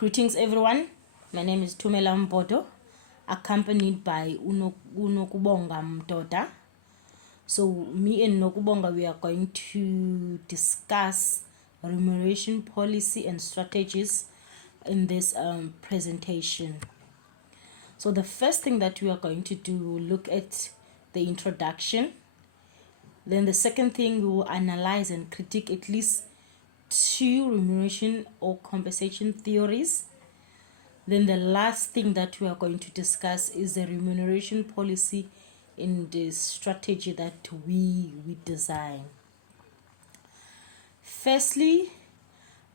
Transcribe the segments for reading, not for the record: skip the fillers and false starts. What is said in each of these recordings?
Greetings everyone, my name is Tumela Mpoto, accompanied by Unokubonga Mtoda. So me and Nokubonga, we are going to discuss remuneration policy and strategies in this presentation. So the first thing that we are going to do, look at the introduction. Then the second thing, we will analyze and critique at least 2 remuneration or compensation theories. Then the last thing that we are going to discuss is the remuneration policy in the strategy that we design. Firstly,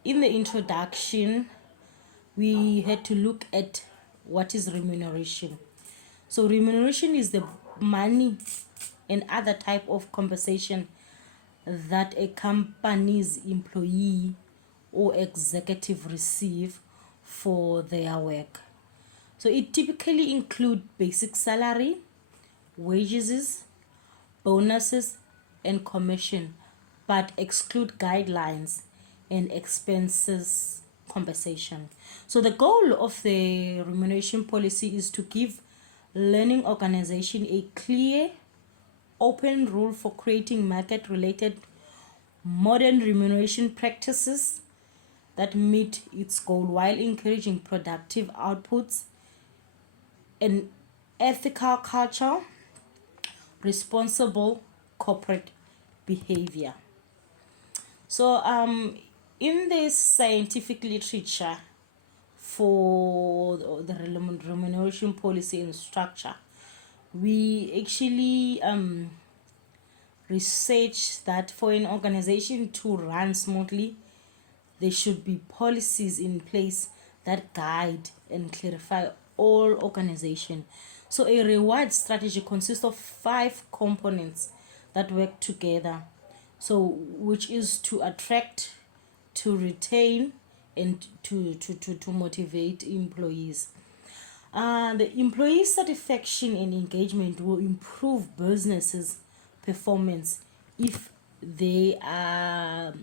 in the introduction, we had to look at what is remuneration. So remuneration is the money and other type of compensation that a company's employee or executive receive for their work. So it typically include basic salary, wages, bonuses, and commission, but exclude guidelines and expenses compensation. So the goal of the remuneration policy is to give learning organization a clear, open rule for creating market-related modern remuneration practices that meet its goal while encouraging productive outputs and ethical culture, responsible corporate behavior. So in this scientific literature for the remuneration policy and structure, we actually research that for an organization to run smoothly, there should be policies in place that guide and clarify all organization. So a reward strategy consists of 5 components that work together, so which is to attract, to retain, and to motivate employees. The employee satisfaction and engagement will improve businesses' performance if they are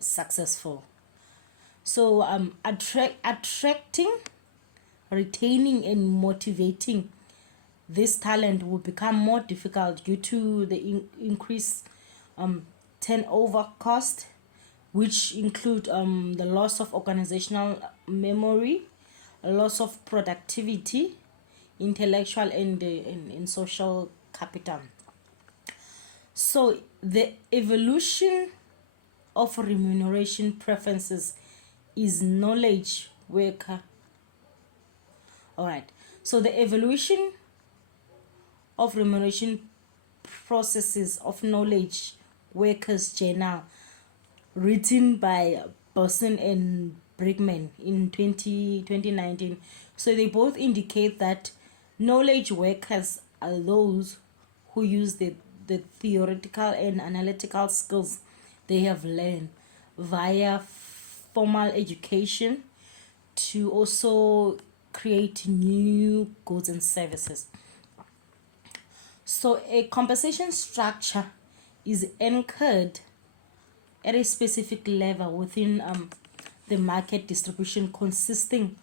successful. So attracting, retaining, and motivating this talent will become more difficult due to the increased turnover cost, which include the loss of organizational memory, a loss of productivity, intellectual and social capital. So the evolution of remuneration preferences is knowledge worker. All right, so the evolution of remuneration processes of knowledge workers journal, written by Person and Brickman in 2019. So they both indicate that knowledge workers are those who use the theoretical and analytical skills they have learned via formal education to also create new goods and services. So a compensation structure is anchored at a specific level within the market distribution, consisting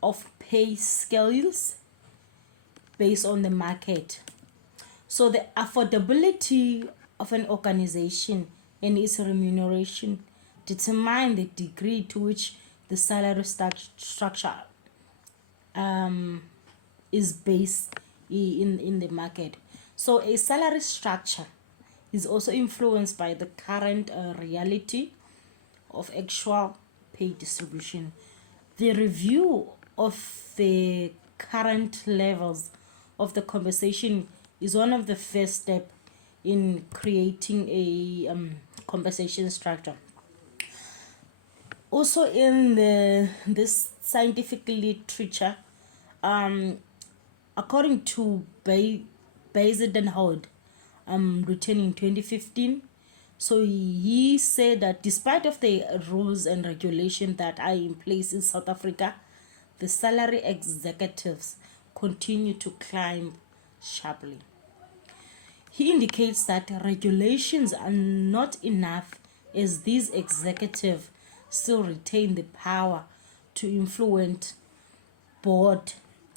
of pay scales based on the market. So the affordability of an organization and its remuneration determine the degree to which the salary structure is based in the market. So a salary structure is also influenced by the current reality of actual pay distribution. The review of the current levels of the compensation is one of the first steps in creating a compensation structure. Also in this scientific literature, according to Bayes and Howard, written in 2015, so he said that despite of the rules and regulations that are in place in South Africa, the salary executives continue to climb sharply. He indicates that regulations are not enough, as these executives still retain the power to influence board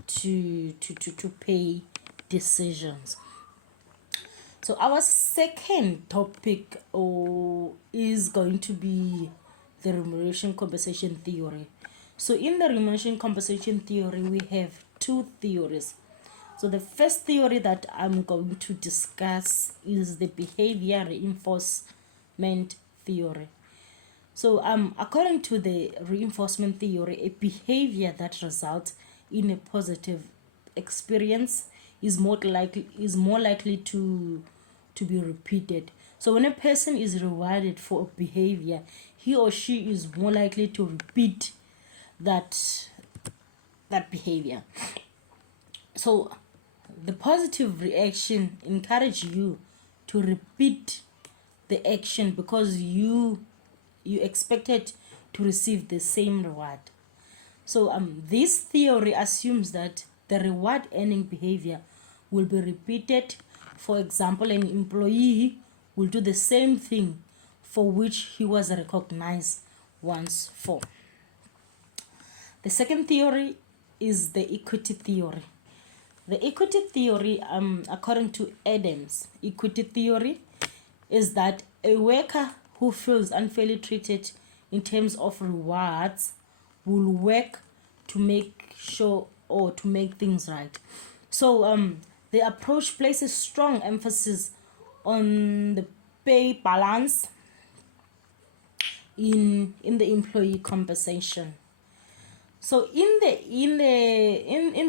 to pay decisions. So our second topic is going to be the remuneration compensation theory. So in the remuneration compensation theory, we have two theories. So the first theory that I'm going to discuss is the behavior reinforcement theory. So according to the reinforcement theory, a behavior that results in a positive experience is more likely to be repeated. So when a person is rewarded for a behavior, he or she is more likely to repeat that behavior. So the positive reaction encourage you to repeat the action because you expected to receive the same reward. So this theory assumes that the reward earning behavior will be repeated. For example, an employee will do the same thing for which he was recognized once for. The second theory is the equity theory. The equity theory, according to Adams' equity theory, is that a worker who feels unfairly treated in terms of rewards will work to make sure or to make things right. So the approach places strong emphasis on the pay balance in the employee compensation. So in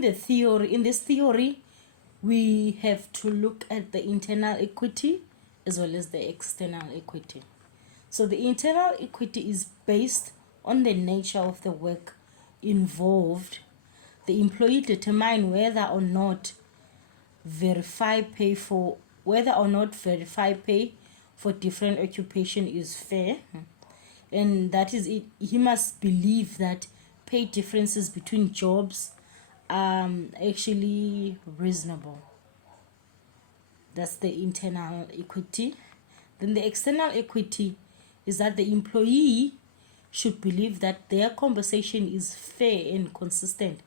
this theory, we have to look at the internal equity as well as the external equity. So the internal equity is based on the nature of the work involved. The employee determine whether or not verify pay for different occupation is fair, and that is it. He must believe that pay differences between jobs are actually reasonable. That's the internal equity. Then the external equity is that the employee should believe that their compensation is fair and consistent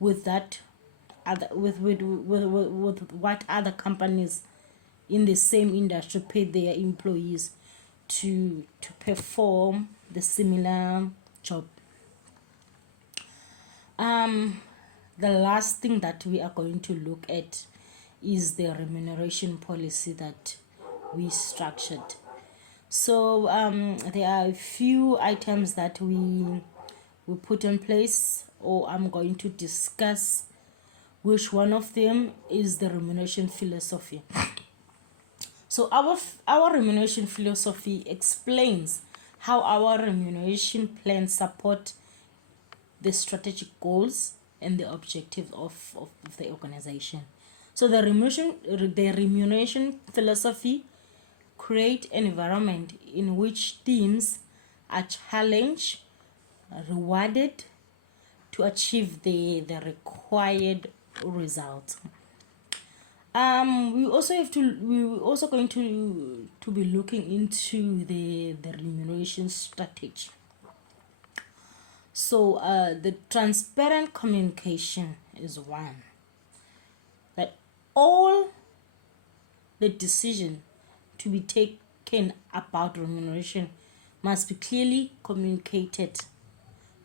with what other companies in the same industry pay their employees to perform the similar job. The last thing that we are going to look at is the remuneration policy that we structured. So there are a few items that we put in place, or I'm going to discuss which one of them is the remuneration philosophy. So our remuneration philosophy explains how our remuneration plans support the strategic goals and the objectives of the organization. So the remuneration philosophy create an environment in which teams are challenged, rewarded to achieve the required results. We also going to be looking into the remuneration strategy. So the transparent communication is one. That all the decision to be taken about remuneration must be clearly communicated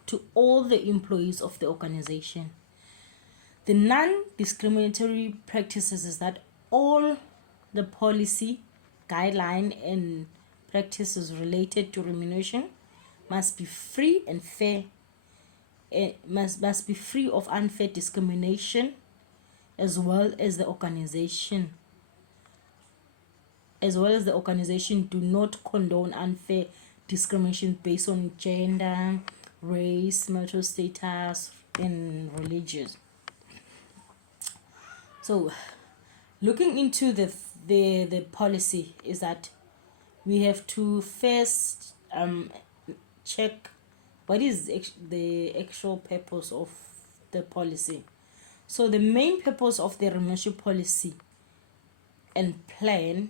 to all the employees of the organization. The non-discriminatory practices is that all the policy, guideline, and practices related to remuneration must be free and fair. Must be free of unfair discrimination, as well as the organization do not condone unfair discrimination based on gender, race, marital status, and religious. So looking into the policy is that we have to first check what is the actual purpose of the policy. So the main purpose of the remuneration policy and plan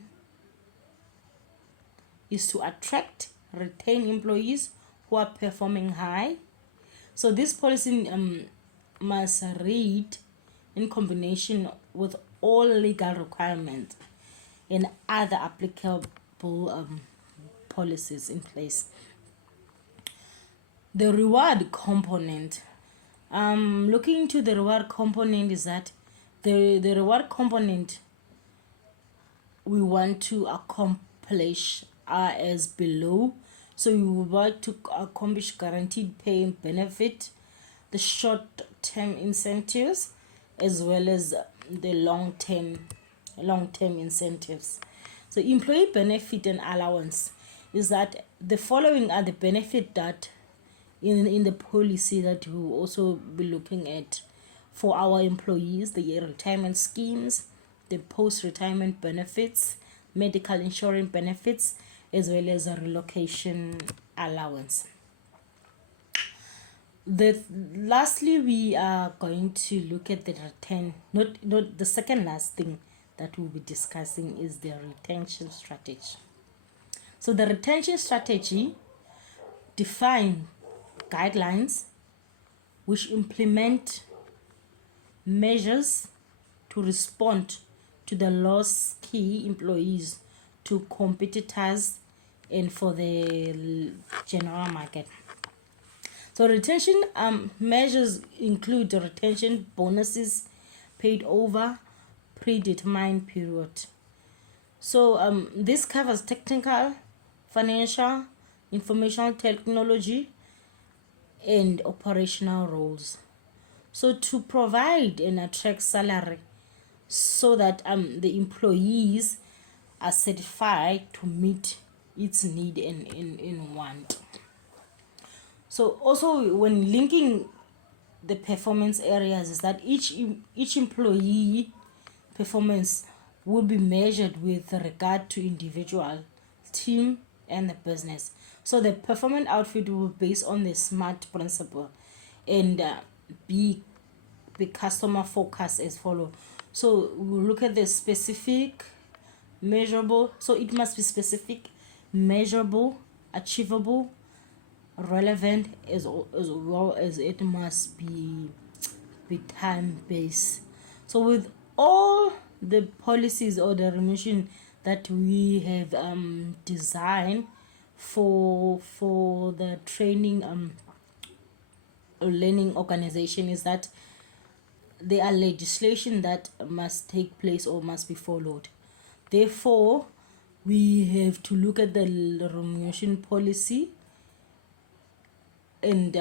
is to attract, retain employees who are performing high, So this policy must read in combination with all legal requirements and other applicable policies in place. The reward component. Looking into the reward component is that the reward component we want to accomplish are as below. So we would like to accomplish guaranteed pay and benefit, the short-term incentives, as well as the long-term incentives. So employee benefit and allowance is that the following are the benefit that in the policy that we will also be looking at for our employees: the retirement schemes, the post-retirement benefits, medical insurance benefits, as well as a relocation allowance. Lastly, we are going to look at the not the second last thing that we'll be discussing is the retention strategy. So the retention strategy define guidelines which implement measures to respond to the lost key employees to competitors and for the general market. So retention measures include the retention bonuses paid over predetermined period. So this covers technical, financial, information technology, and operational roles. So to provide and attract salary so that the employees are certified to meet its need and want. So also when linking the performance areas is that each employee performance will be measured with regard to individual, team, and the business. So the performance outfit will be based on the SMART principle and be customer focused as follow. So we'll look at the specific, measurable. So it must be specific, measurable, achievable, relevant, as well as it must be time based. So with all the policies or the remuneration that we have designed for the training learning organization, is that there are legislation that must take place or must be followed. Therefore, we have to look at the remuneration policy and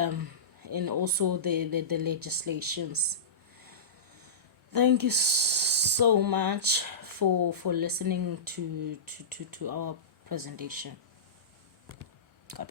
also the legislations. Thank you so much for listening to our presentation.